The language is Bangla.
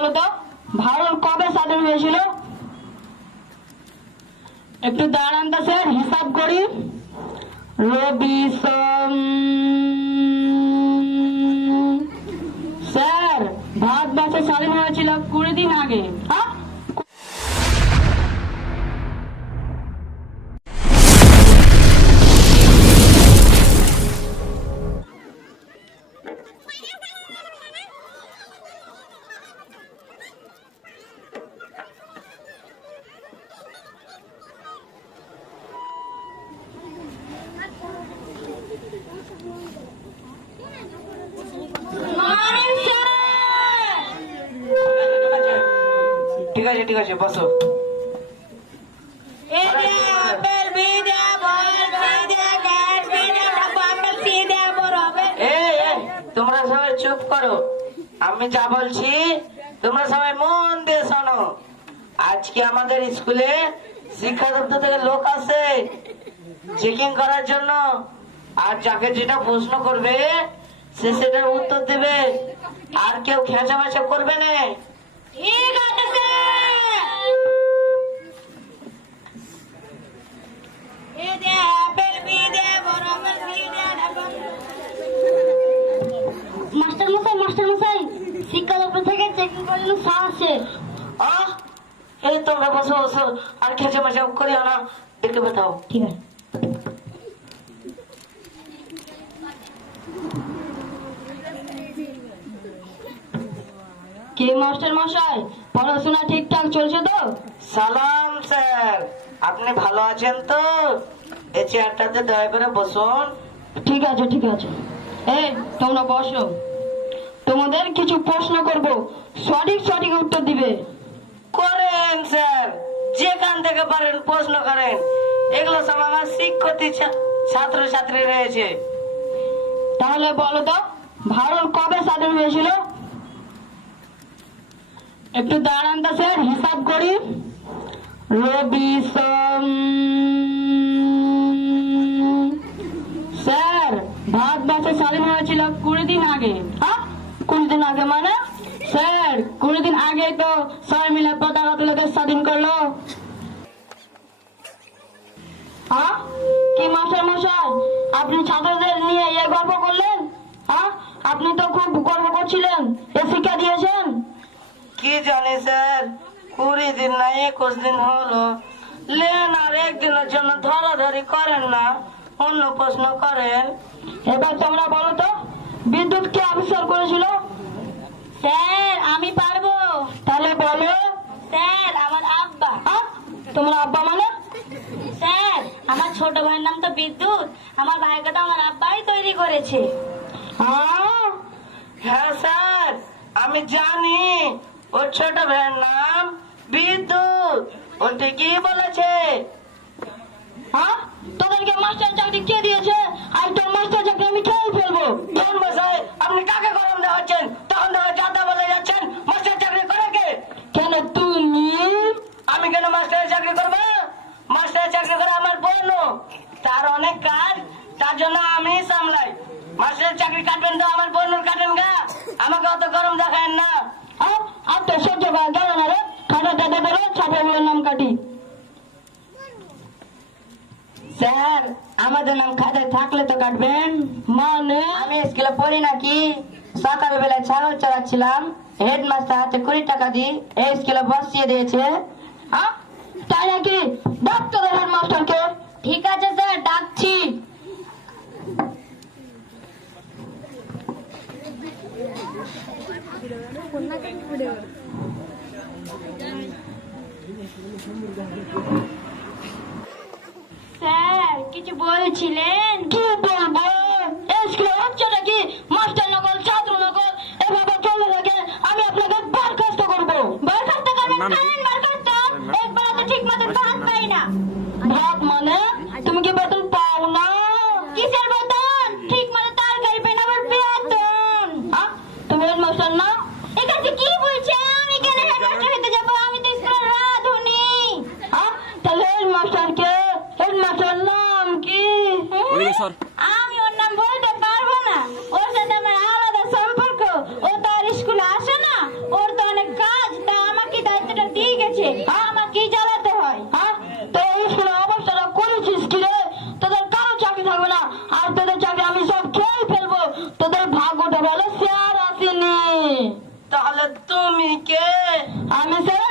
বলো তো ভারত কবে স্বাধীন হয়েছিল? একটু দাঁড়ান তো স্যার, হিসাব করি। রবি সোম, স্যার ভারতবর্ষ স্বাধীন হয়েছিল 20 দিন আগে। হ্যাঁ, ঠিক আছে ঠিক আছে, বসো। তোমরা সবাই চুপ করো, আমি যা বলছি তোমরা সবাই মন দিয়ে শোনো। আজকে আমাদের স্কুলে শিক্ষা দপ্তর থেকে লোক আসে চেকিং করার জন্য, আর যাকে যেটা প্রশ্ন করবে সে সেটার উত্তর দেবে, আর কেউ খেঁচা মেচা করবে না। ঠিক আছে স্যার। মাস্টার মশাই শিক্ষা দপ্তর থেকে চেকিং করার জন্য স্যার আসে। এই তোমরা বসো বসো, আর খেঁচা মেচা করিও না, দেখে বেতাও। ঠিক আছে। কি মাস্টার মশাই, পড়াশোনা ঠিকঠাক চলছে তো? সালাম স্যার, আপনি ভালো আছেন তো? এই চেয়ারটাতে দয়া করে বসুন। ঠিক আছে ঠিক আছে। এই তোমরা বসো, তোমাদের কিছু প্রশ্ন করব, সঠিক সঠিক উত্তর দিবে। করেন স্যার, যেখান থেকে পারেন প্রশ্ন করেন। এগুলো সব আমার শিক্ষার্থী ছাত্র ছাত্রী রয়েছে। তাহলে বলো তো ভারত কবে স্বাধীন হয়েছিল? একটু দাঁড়ান তো স্যার, হিসাব করি। রবি সোম, স্যার ভারতবর্ষ স্বাধীন হয়েছিল 20 দিন আগে। হ্যাঁ, 20 দিন আগে মানে স্যার 20 দিন আগে তো সবাই মিলে পতাকা তুলে দেশ স্বাধীন করলো। হ্যাঁ, কি মাস্টার মশাই আপনি ছাত্রদের নিয়ে এ গল্প করলেন? হ্যাঁ, আপনি তো খুব গর্ব করছিলেন, এ শিক্ষা দিয়েছেন। কি জানি স্যার, 20 দিন না 21 দিন হলো। লেন আর একদিনের জন্য ধরাধরি করেন না, অন্য প্রশ্ন করেন। এবার তোমরা বলো তো বিদ্যুৎ কে আবিষ্কার করেছিল? স্যার আমি পারবো। তাহলে বলো। স্যার আমার আব্বা। তোমার আব্বা মানে? স্যার আমার ছোট ভাইয়ের নাম তো বিদ্যুৎ, আমার ভাইকে তো আমার আব্বাই তৈরি করেছে। হ্যাঁ স্যার, আমি জানি ওর ছোট ভাইয়ের নাম বিদ্যুৎ, ও ঠিকই বলেছে। হ্যাঁ, তোদেরকে মাস্টার চাকরি কে দিয়েছে? আর তোর মাস্টার চাকরি আমি খেয়ে ফেলবো। মশাই, আপনি কাকে গরম দেওয়াচ্ছেন? তখন থেকে যাতা বলে যাচ্ছেন মাস্টার চাকরি করে কে? কেন তুমি? আমি কেন মাস্টারের চাকরি করবো? মাস্টারের চাকরি করে আমার বোন, তার অনেক কাজ, তার জন্য আমি সামলাই। মাস্টারের চাকরি কাটবেন তো আমার বোন কাটেন গা, আমাকে অত গরম দেখায় না। আর তো সহ্য করা গেল না রে, খাটা দাদা ধরো ছাপাগুলোর নাম কাটি। স্যার আমাদের নাম খাতায় থাকলে তো কাটবেন। মানে আমি স্কুলে পড়ি নাকি? সকালবেলায় ছাগল চড়াচ্ছিলাম, হেডমাস্টার হাতে 20 টাকা দিয়ে এই স্কুলে বসিয়ে দিয়েছে। তাই নাকি? ডাক্তার হেড মাস্টারকে। ঠিক আছে স্যার, ডাকছি। স্যার কিছু বলছিলেন? কি বলবো, স্কুলে হচ্ছে নাকি মাস্টার নকল ছাত্র নকল এভাবে চলে থাকে, আমি আপনাকে বরখাস্ত করবো। বরখাস্ত করবেন? বরখাস্ত একবার তো ঠিক মতো ভাত পাই না। ভাত মানে তুমি কি বেতন পাও না? কিসের বেতন? ঠিক মতো তরকারি পাই না, আবার বেতন। তুমি হেডমাস্টার না? এখানে কি বলছে? আমি কেন হেডমাস্টার হতে যাবো? আমি তো স্কুলের রাঁধুনি। তাহলে হেডমাস্টার কে? হেডমাস্টার নাম কি? আমি ওর নাম বলতে পারবো না, ওর সাথে আমার আলাদা সম্পর্ক। ও তো আর স্কুলে আসে না, ওর তো অনেক কাজ কে? আমি স্যার